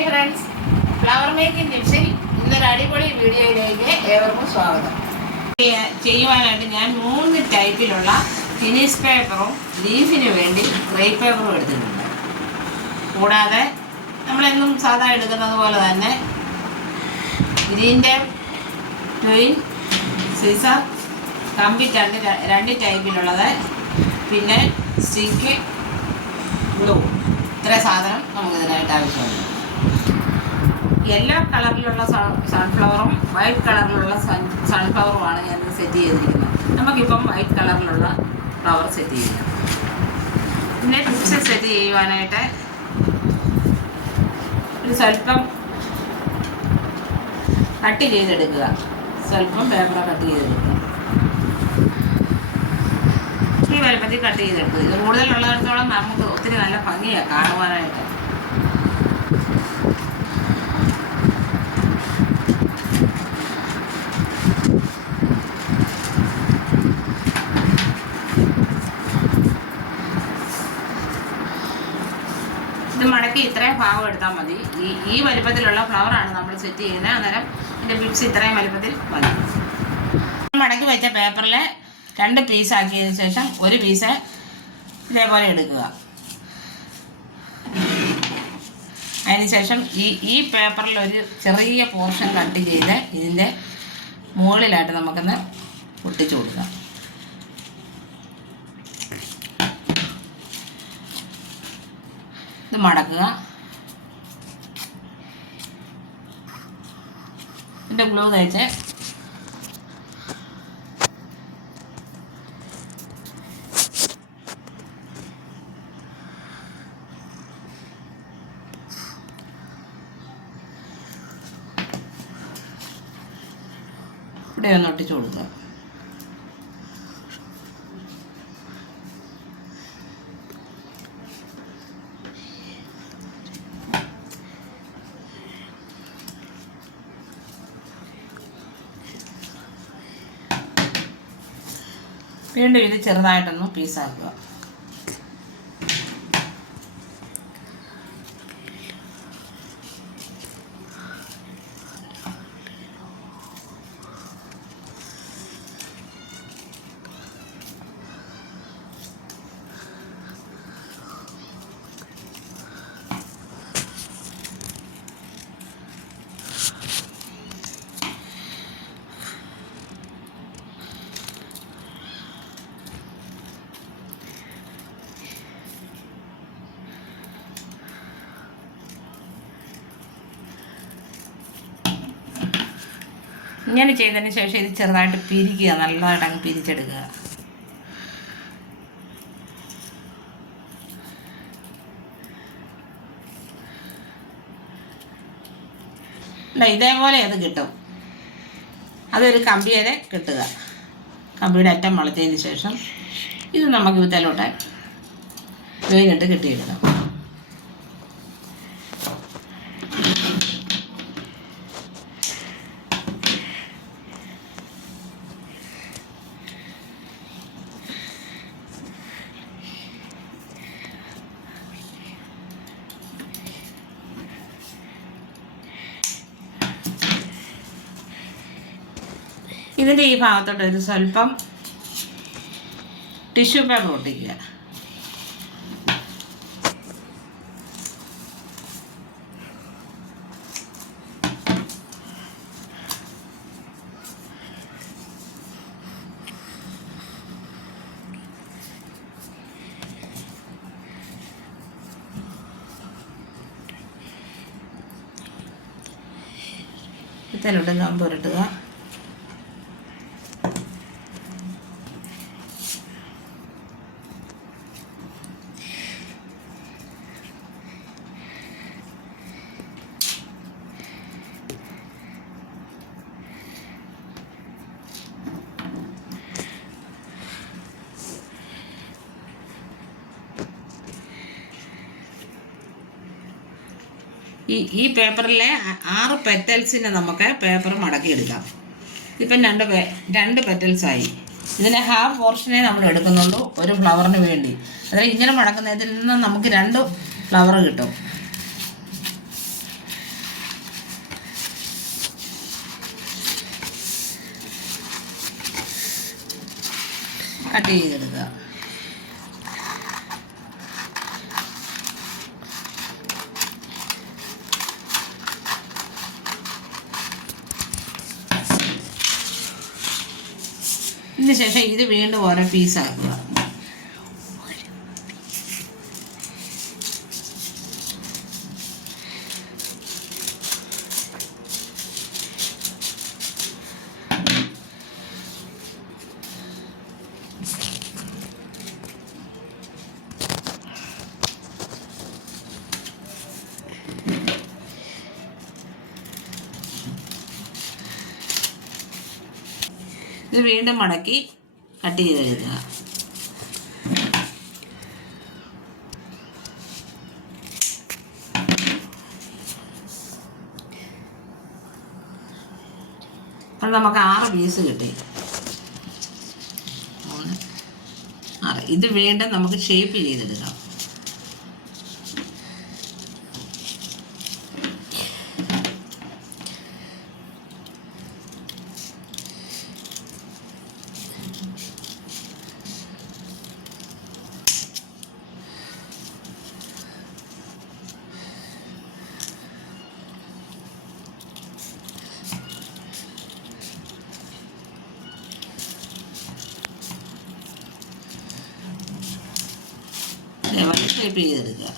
Hi friends, flower making ടിപ്സിൽ ഇന്നൊരു അടിപൊളി വീഡിയോയിലേക്ക് ഏവർക്കും സ്വാഗതം. ചെയ്യുവാനായിട്ട് ഞാൻ 3 ടൈപ്പിലുള്ള ഫിനിഷ് പേപ്പറും ലീഫിന് വേണ്ടി ക്രേപ്പ് പേപ്പറും എടുത്തിട്ടുണ്ട്. കൂടാതെ നമ്മളെന്നും സാധാ എടുക്കുന്നത് പോലെ തന്നെ ഗ്രീൻ്റെ ട്വിൻ സീസർ കമ്പി രണ്ട് ടൈപ്പിലുള്ളത്, പിന്നെ സ്റ്റിക്ക് ഗ്ലൂ, ഇത്ര സാധനം നമുക്കിതിനായിട്ട് ആവശ്യമുണ്ട്. യെല്ലോ കളറിലുള്ള സൺഫ്ലവറും വൈറ്റ് കളറിലുള്ള സൺഫ്ലവറുമാണ് ഞാൻ സെറ്റ് ചെയ്തിരിക്കുന്നത്. നമുക്കിപ്പം വൈറ്റ് കളറിലുള്ള ഫ്ലവർ സെറ്റ് ചെയ്യാം. പിന്നെ ടിപ്സ് സെറ്റ് ചെയ്യുവാനായിട്ട് ഒരു സ്വല്പം കട്ട് ചെയ്തെടുക്കുക. സ്വല്പം പേപ്പർ കട്ട് ചെയ്തെടുക്കുക. ഈ വലുപ്പത്തിൽ കട്ട് ചെയ്തെടുക്കുക. ഇത് കൂടുതലുള്ളിടത്തോളം നമുക്ക് ഒത്തിരി നല്ല ഭംഗിയാണ് കാണുവാനായിട്ട്. ഇത് മടക്കി ഇത്രയും ഭാഗം എടുത്താൽ മതി. ഈ വലുപ്പത്തിലുള്ള ഫ്ലവറാണ് നമ്മൾ സെറ്റ് ചെയ്യുന്നത്. അന്നേരം ഇതിൻ്റെ ബിറ്റ്സ് ഇത്രയും വലുപ്പത്തിൽ മതി. മടക്കി വെച്ച പേപ്പറിൽ 2 പീസാക്കിയതിന് ശേഷം ഒരു പീസ് ഇതേപോലെ എടുക്കുക. അതിനുശേഷം ഈ പേപ്പറിൽ ഒരു ചെറിയ പോർഷൻ കട്ട് ചെയ്ത് ഇതിൻ്റെ മുകളിലായിട്ട് നമുക്കൊന്ന് ഒട്ടിച്ചു കൊടുക്കാം. ഇത് മടക്കുക. ഇതിൻ്റെ ഗ്ലൂ തേച്ച് ഇവിടെ ഒന്ന് ഒട്ടിച്ചു കൊടുക്കുക. വീണ്ടും ഇത് ചെറുതായിട്ടൊന്ന് പീസാക്കുക. ഇങ്ങനെ ചെയ്തതിന് ശേഷം ഇത് ചെറുതായിട്ട് പിരിക്കുക. നല്ലതായിട്ട് അങ്ങ് പിരിച്ചെടുക്കുക. ഇതേപോലെ അത് കിട്ടും. അതൊരു കമ്പി വരെ കിട്ടുക. കമ്പിയുടെ അറ്റം വളച്ചതിന് ശേഷം ഇത് നമുക്ക് വിത്തലോട്ട് വെയിലിട്ട് കെട്ടിയിടണം. ഇതിൻ്റെ ഈ ഭാഗത്തോട്ട് ഒരു സ്വല്പം ടിഷ്യൂ പേപ്പർ ഒട്ടിക്കുക. ഇതിലോട്ട് കമ്പ് ഉരുട്ടുക. ഈ പേപ്പറിലെ 6 പെറ്റൽസിന് നമുക്ക് പേപ്പർ മടക്കിയെടുക്കാം. ഇപ്പം 2 പെറ്റൽസായി. ഇതിനെ ഹാഫ് പോർഷനേ നമ്മൾ എടുക്കുന്നുള്ളൂ ഒരു ഫ്ലവറിന് വേണ്ടി. അതായത് ഇങ്ങനെ മടക്കുന്നതിൽ നിന്ന് നമുക്ക് 2 ഫ്ലവർ കിട്ടും. കട്ട് ചെയ്തെടുക്കുക. ഇതിന് ശേഷം ഇത് വീണ്ടും ഓരോ പീസാക്കുക. ഇത് വീണ്ടും മടക്കി കട്ട് ചെയ്തെടുക്കുക. അപ്പോൾ നമുക്ക് 6 പീസ് കിട്ടി. ഇത് വീണ്ടും നമുക്ക് ഷേപ്പ് ചെയ്തെടുക്കാം. അതേപോലെ ഷേപ്പ് ചെയ്തെടുക്കുക.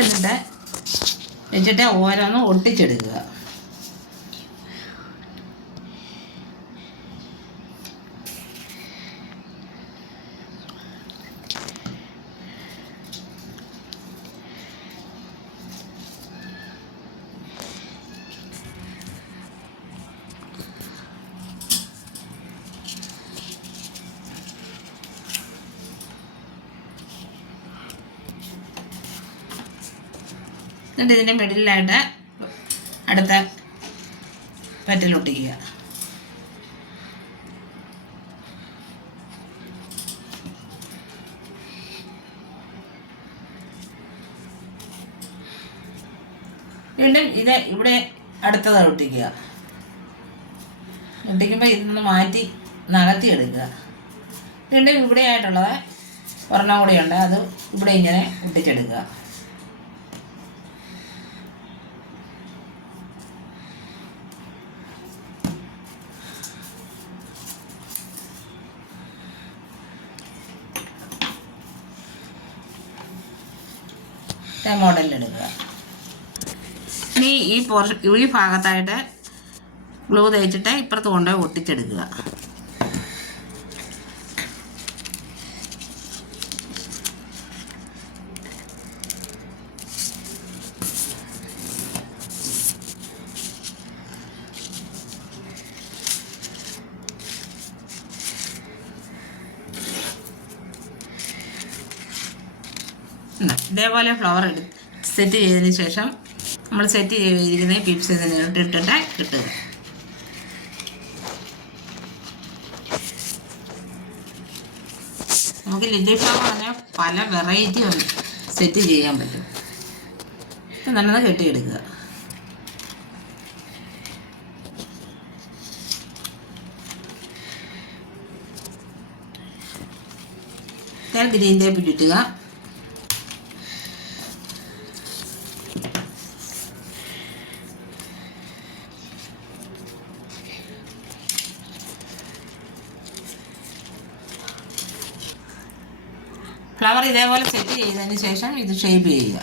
എന്നിട്ട് വെച്ചിട്ട് ഓരോന്നും ഒട്ടിച്ചെടുക്കുക. എന്നിട്ട് ഇതിൻ്റെ മിഡിലായിട്ട് അടുത്ത പറ്റിലൊട്ടിക്കുക. വീണ്ടും ഇത് ഇവിടെ അടുത്തത് ഒട്ടിക്കുക. ഒട്ടിക്കുമ്പോൾ ഇതൊന്ന് മാറ്റി നകത്തിയെടുക്കുക. വീണ്ടും ഇവിടെ ആയിട്ടുള്ളത് ഒരെണ്ണം കൂടെയുണ്ട്, അത് ഇവിടെ ഇങ്ങനെ ഒട്ടിച്ചെടുക്കുക. മോഡലിലെടുക്കുക. ഇനി ഈ ഭാഗത്തായിട്ട് ഗ്ലൂ തേച്ചിട്ട് ഇപ്പുറത്ത് കൊണ്ടുപോയി ഒട്ടിച്ചെടുക്കുക. ഇതേപോലെ ഫ്ലവർ സെറ്റ് ചെയ്തതിന് ശേഷം നമ്മൾ സെറ്റ് ചെയ്തിരിക്കുന്ന പിപ്സ് ഇതിനകത്ത് ഇട്ടിട്ട് കിട്ടുക. നമുക്ക് ലില്ലി ഫ്ലവർ പറഞ്ഞാൽ പല വെറൈറ്റി സെറ്റ് ചെയ്യാൻ പറ്റും. നല്ലത് കെട്ടിയെടുക്കുക. ഗ്രീൻ ടേപ്പ് ചുറ്റുക. ഫ്ലവർ ഇതേപോലെ സെറ്റ് ചെയ്തതിന് ശേഷം ഇത് ഷേപ്പ് ചെയ്യുക.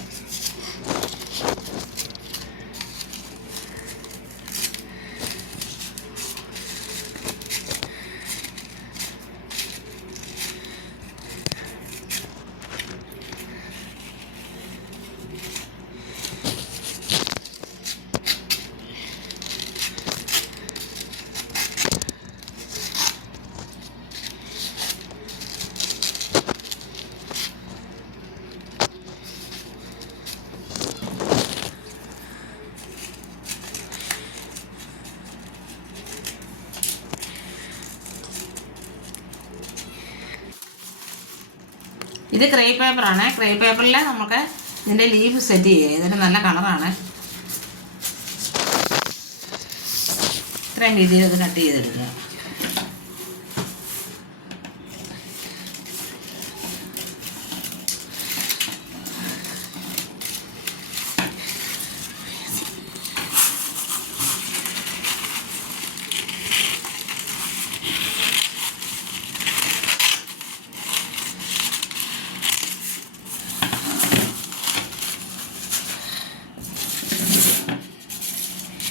ഇത് ക്രേ പേപ്പറാണ്. ക്രേ പേപ്പറിൽ നമുക്ക് ഇതിൻ്റെ ലീഫ് സെറ്റ് ചെയ്യുക. ഇതിന് നല്ല കളറാണ്. ഇത്രയും രീതിയിൽ ഇത് കട്ട് ചെയ്തെടുക്കുക.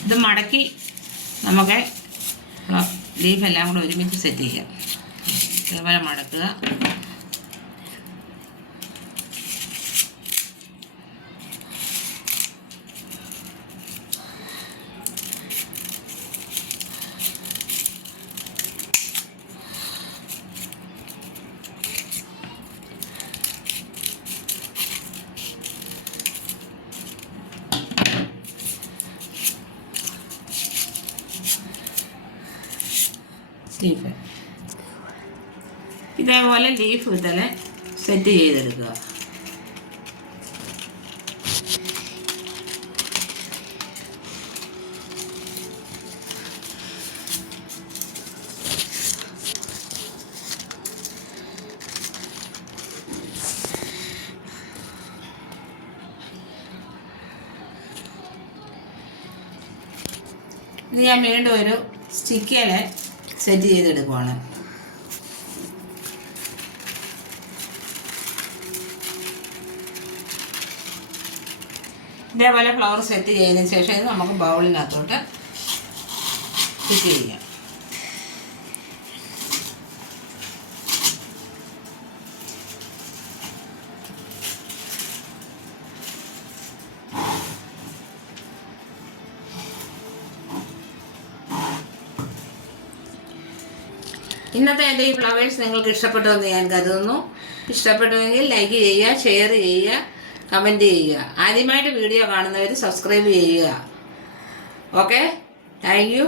ഇത് മടക്കി നമുക്ക് ലീഫെല്ലാം കൂടെ ഒരുമിച്ച് സെറ്റ് ചെയ്യാം. ഇതേപോലെ മടക്കുക. ലീഫ് ഇതേപോലെ ലീഫ് ഇതിലെ സെറ്റ് ചെയ്തെടുക്കുക. ഇത് ഞാൻ വീണ്ടും ഒരു സ്റ്റിക്കിലെ സെറ്റ് ചെയ്തെടുക്കുവാണ്. ഇതേപോലെ ഫ്ലവർ സെറ്റ് ചെയ്തതിന് ശേഷം ഇത് നമുക്ക് ബൗളിനകത്തോട്ട് ഫിറ്റ് ചെയ്യാം. ഇന്നത്തെ എൻ്റെ ഈ ഫ്ലവേഴ്സ് നിങ്ങൾക്ക് ഇഷ്ടപ്പെട്ടു എന്ന് ഞാൻ കരുതുന്നു. ഇഷ്ടപ്പെട്ടുവെങ്കിൽ ലൈക്ക് ചെയ്യുക, ഷെയർ ചെയ്യുക, കമൻറ്റ് ചെയ്യുക. ആദ്യമായിട്ട് വീഡിയോ കാണുന്നവർ സബ്സ്ക്രൈബ് ചെയ്യുക. Okay, thank you.